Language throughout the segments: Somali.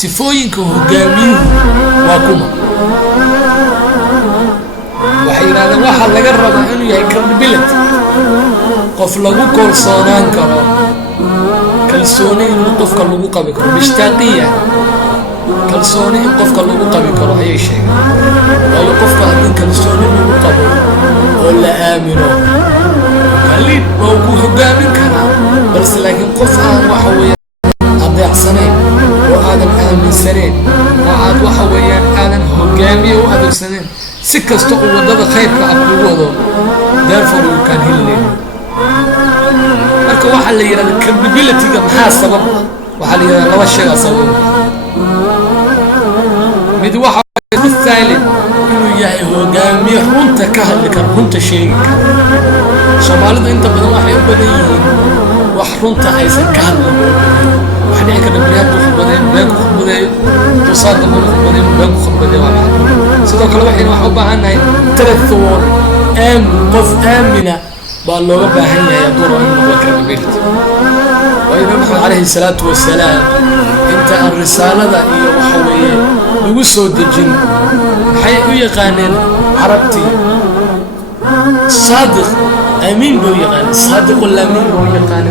sifooyinka hogaamiyuhu waa kuma waxay yiraahdaan waxa laga rabaa inuu yahay credibility qof lagu kalsoonaan karo kalsooni in qofka lagu qabi karo mishtaqiya kalsooni in qofka lagu qabi karo ayay sheegeen waayo qofka haddii kalsooni lagu qabo oo la aamino qalid oo ku hogaamin kara balse laakiin qof aan waxa weeyaan adeecsanayn oo aadan aaminsanayn oo aad waxa weeyaan aadan hogaamiye u adeegsanayn si kasta oo wadada khayrka ah ku wado therefore you can heal him marka waxa la yiraahdaa credibility-ga maxaa sabab waxa la yiraahdaa laba shay sabab mid waxa silent inuu yahay hogaamiye runta ka hadli kara runta sheegi kara Soomaalidu inta badan waxay u badan yihiin wax runta aysan ka hadlin wax dhici kara bariyaad ku khudbadeeyo tusaale ku khudbadeeyo sidoo kale waxayna wax u baahannahay telephone qof aamina baa looga baahan yahay door in lagu credibility waayo Nabi alayhi salaatu wasalaam inta risaalada iyo waxa weeye lagu soo dejin waxay u yaqaaneen carabti صادق امين بو يقان صادق الامين بو يقان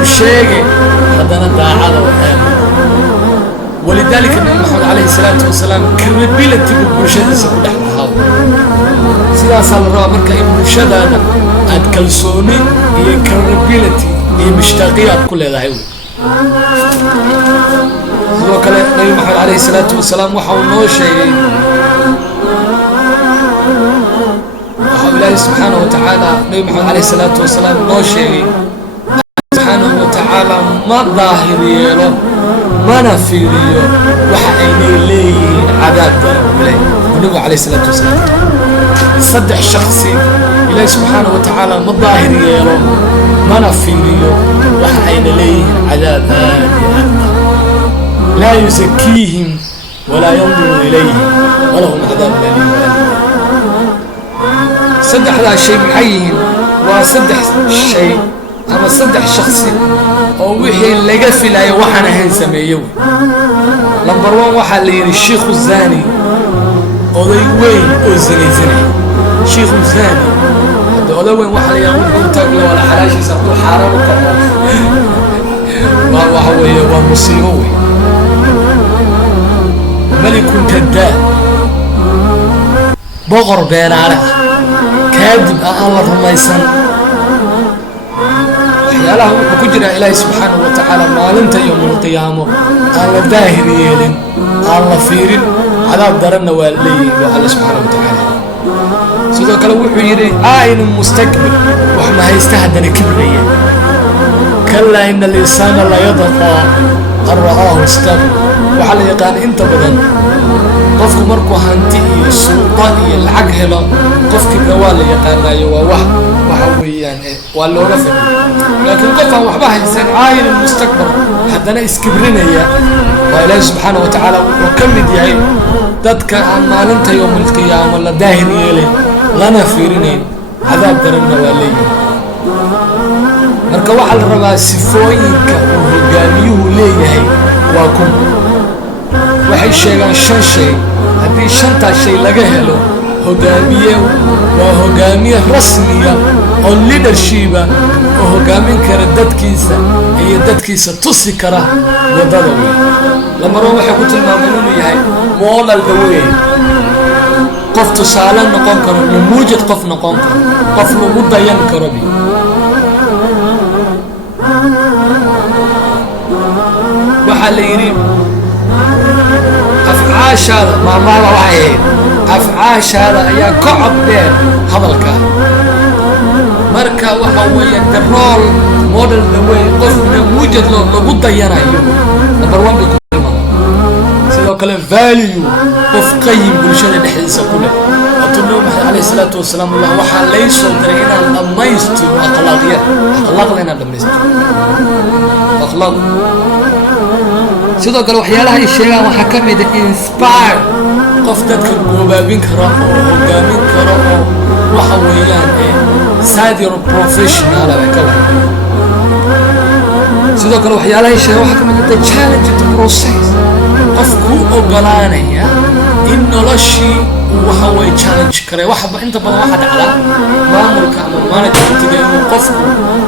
وشيغي هذا داعه وامين ولذلك النبي محمد عليه الصلاه والسلام credibility bulshadiisa ku dhaxlahaa sidaas la rabo marka in bulshadaada aad kalsooni iyo credibility iyo mishtaaqiyad ku leedahay sidoo kale nabi maxamed عليه الصلاه والسلام waxa uu noo sheegay الله سبحانه وتعالى نبي محمد عليه الصلاة والسلام نو شيء سبحانه وتعالى ما ظاهر يلو ما نفيريو وحيني لي عذاب النبي عليه الصلاة والسلام صدح شخصي الله سبحانه وتعالى ما ظاهر يلو ما نفيريو وحيني لي عذاب لا يزكيهم ولا ينظر إليهم ولهم عذاب أليم صدح لا شيء محيين وصدح شيء أما صدح شخصي أو وحي اللي قفل أي وحنا هين سميوي لمبر وان وحا اللي يري الشيخ الزاني قضي وين أزني زني شيخ الزاني هذا وين وحا اللي يقول تقول ولا حلاش يسألوا حرام وكرام ما هو ومصيبوي ملك كذاب بغر بين على كاذب الله رميسان وحياله وكجرا إلهي سبحانه وتعالى ما لنت يوم القيامة الله داهر يلين الله فيرين عذاب درنا واللي وعلى سبحانه وتعالى سيدوك لو يري عين مستكبر وحما هيستهدن كبريا كلا إن الإنسان لا يضغى أن رآه استغنى وحال يقان انت بدن قفك مركو هانتي سلطاني العق هلا قفك النوال يقان ايوا وحويان والو رفض لكن قفا وحبها انسان عاين المستكبر حدنا اسكبرنا يا وإله سبحانه وتعالى وكمد يعي دادك عمالنت يوم القيامة ولا داهن يلي لنا فيرنين عذاب درنا والي marka waxa la rabaa sifooyinka uu hogaamiyuhu leeyahay waa kun waxay sheegaan shan shay haddii shanta shay laga helo hogaamiye waa hogaamiye rasmiya oo leadership oo hogaamin kara dadkiisa iyo dadkiisa tusi kara wadada weyn lama rabo waxa ku tilmaamay inuu yahay model weyn qof tusaale noqon karo muujid qof noqon karo qof lagu dayan karo waxa la yiri afcaashada maamada waxay afcaashada ayaa ka codbeen hadalka marka waxa weeye the role model the way qofna muujid lagu dayanayo number 1 bikuma sidoo kale value qof qayim bulshada dhexdiisa ku leh Nabi Muhammad alayhi salatu wasalaam waxa layso diray inaan dhamaysto akhlaaqda dhamaysto akhlaaq sidoo kale waxyaalaha ay sheegaan waxa ka mid ah inspire qof dadka goobaabin karo oo hogaamin karo oo waxa weeyaan saadir professional ah kala sidoo kale waxyaalaha ay sheegaan waxa ka mid ah challenge the process qof ogolaanaya in noloshii waxa way challenge kare waxa inta badan waxa dhacda maamulka ama managementiga inuu qofku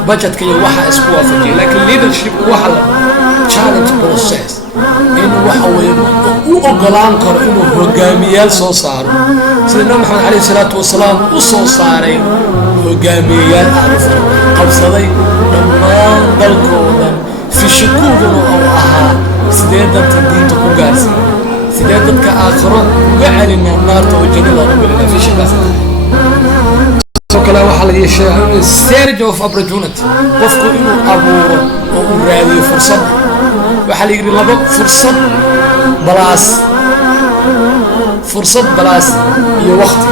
budgetka iyo waxa isku waafajiyo laakiin leadership waxa la challenge process in waxa way u ogolaan karo inuu hogaamiyaal soo saaro sida nabi maxamed alayhi salaatu wasalaam u soo saaray hogaamiyaal qabsaday dhammaan dalkoodan fishikuuduna oo ahaa sidee dadka diinta ku gaarsan sidee dadka aakhiro uga celina naarta oo jannada ugu gelina fishikaas soo kale waxa la yeeshay surge of opportunity qofku inuu abuuro oo uu raadiyo fursad waxa la yiri laba fursad balaas iyo waqti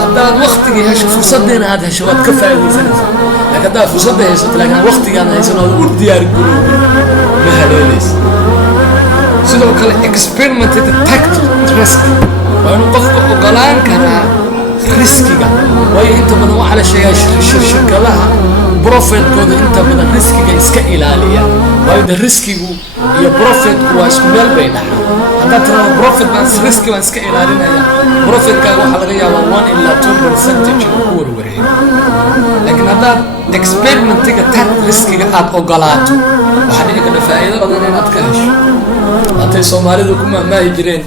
haddaad waqtiga hesho fursaddeena aad hesho waad ka faa'iidaysanaysaa laakiin haddaad fursadda haysato laakiin waqtigaan haysan ood u diyaar garowdo ma haleelaysa sidoo kale experimented tactic risk waa inuu qofka ogolaan karaa riskiga waayo inta badan waxaa la sheegaa shirkadaha profitkooda inta badan riskiga iska ilaaliya waayo de riskigu iyo profitku waa isku meel bay dhaxaan haddaad tirahdo profit baan riski baan iska ilaalinaya profitkaaga waxaa laga yaabaa 1 ilaa 2% inuu ku warwareego laakiin haddaad experimentiga tag riskiga aad ogolaato waxaa dhici karta faa'iido badan inaad ka hesho haddii Soomaalidu ku maamaahi jireen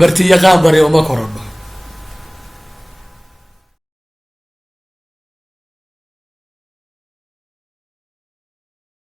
barti yaqaan bari uma korodho